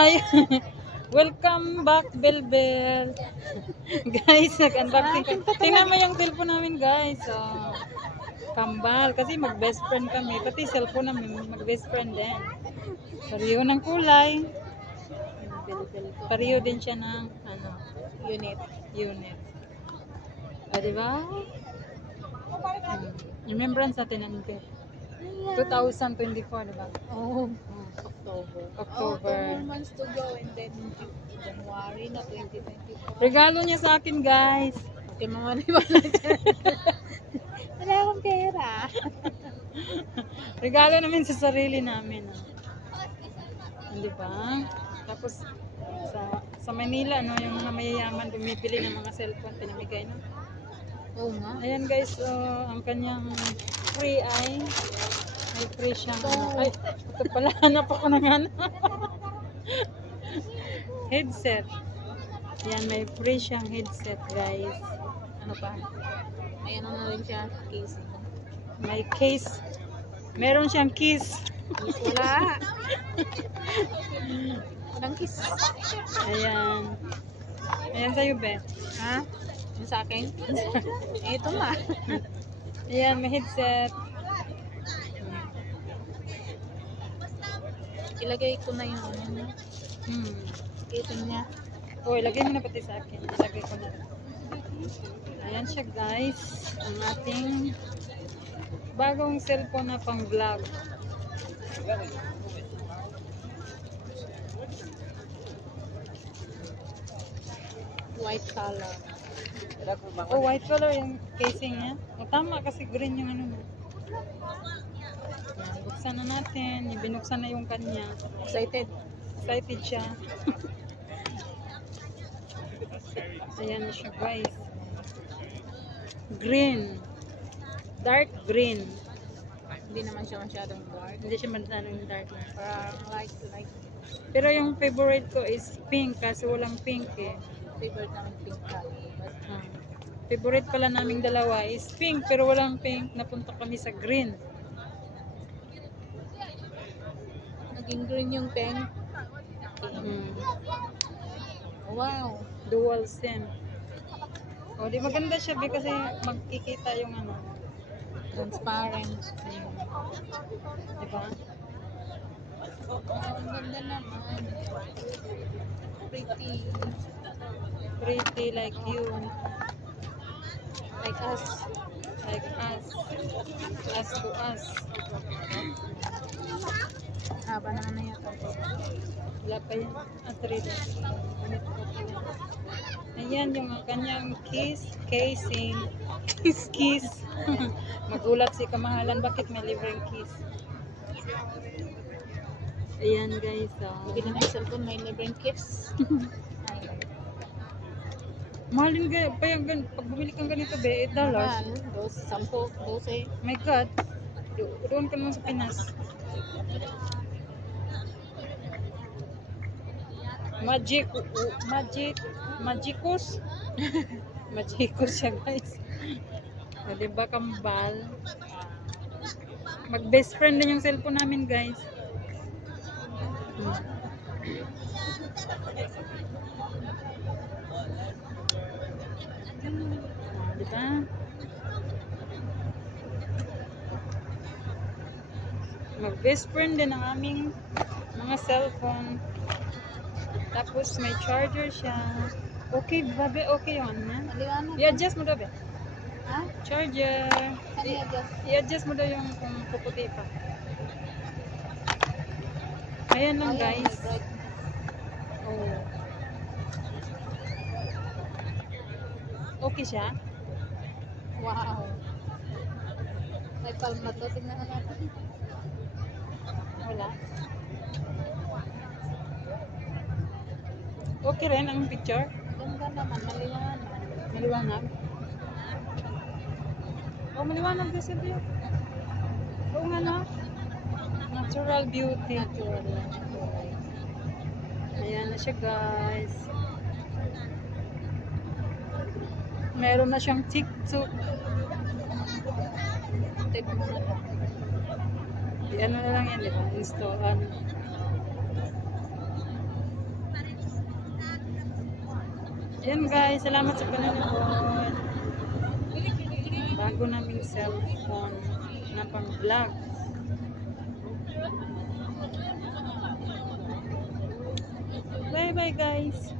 Hi! Welcome back, Belbel. Guys, nag-unboxing ka. Tingnan mo yung cellphone namin, guys. Kambal. Kasi mag-best friend kami. Pati cellphone namin, mag-best friend din. Pareho ng kulay. Pareho din siya ng unit. Diba? Remembrance natin ng 2024, diba? October. 2 months to go and then January na 2024. Regalo niya sa akin, guys. Okay, mamaniwala dyan. Wala akong pera. Regalo namin sa sarili namin. Di ba? Tapos sa Manila, yung mga mayayaman bumibili ng mga cellphone, pinamigay na. Oo nga. Ayan, guys, ang kanyang free ay may free siyang ay, ito pala, hanap ako ng headset. Yan, may free siyang headset, guys. Ano pa? May ano na rin siya, case. May case. Meron siyang case. Wala. Walang kiss. Ayan. Ayan sa'yo, Be. Ha? Yung sa akin? Ito nga. Ayan, may headset. Ilagay ko na yung ano. Ito niya. Ilagay mo na pati sa akin. Ilagay ko na. Ayan siya, guys. Ang ating bagong cellphone na pang vlog. White color. White color yung casing niya. Tama kasi green yung ano. Yan, buksan na natin. Binuksan na yung kanya. Excited. Excited siya. Ayan na siya, guys. Green. Dark green. Hindi naman siya masyadong dark. Hindi siya masyadong dark. Parang light. Pero yung favorite ko is pink kasi walang pink eh. Favorite namin pink color. Favorite pala naming dalawa is pink pero walang pink. Napunta kami sa green. Naging green yung pink. Wow. Dual SIM. Di maganda siya kasi magkikita yung ano. Transparent. Diba? Ang ganda naman. Pretty like you. Like us. Like us. Us to us. Haba naman na yata. Wala pa yan. Ayan yung kanyang casing. Kiss. Magulat si kamahalan. Bakit may libreng kiss? Ayan, guys. Bili na yung cellphone, may libreng kiss. Mahal din pag bumili kang ganito, be, $8. Mahal. 10, 12. My God. Doon ka naman sa Pinas. Magicus siya, guys. Diba, kambal. Mag best friend din yung cellphone namin, guys. Diba? Mag best friend din ang aming mga cellphone. Tapos may charger siya. Okay, babe, okay yung ano na. I-adjust mo daw, be. Ha? Charger. I-adjust mo daw yung kung puputi pa. Ayan lang, guys. Okay siya? Wow. May palma to. Tingnan natin. Wala. Okay rin ang picture? Ganda naman. Maliwanag? Maliwanag kasi ito. Oo nga, no? Natural beauty. Ayan na siya, guys. Meron na siyang TikTok. Ano na lang yan, di ba? Install. Yan guys, salamat sa panonood. Bago naming cellphone na pang vlog. Bye bye guys.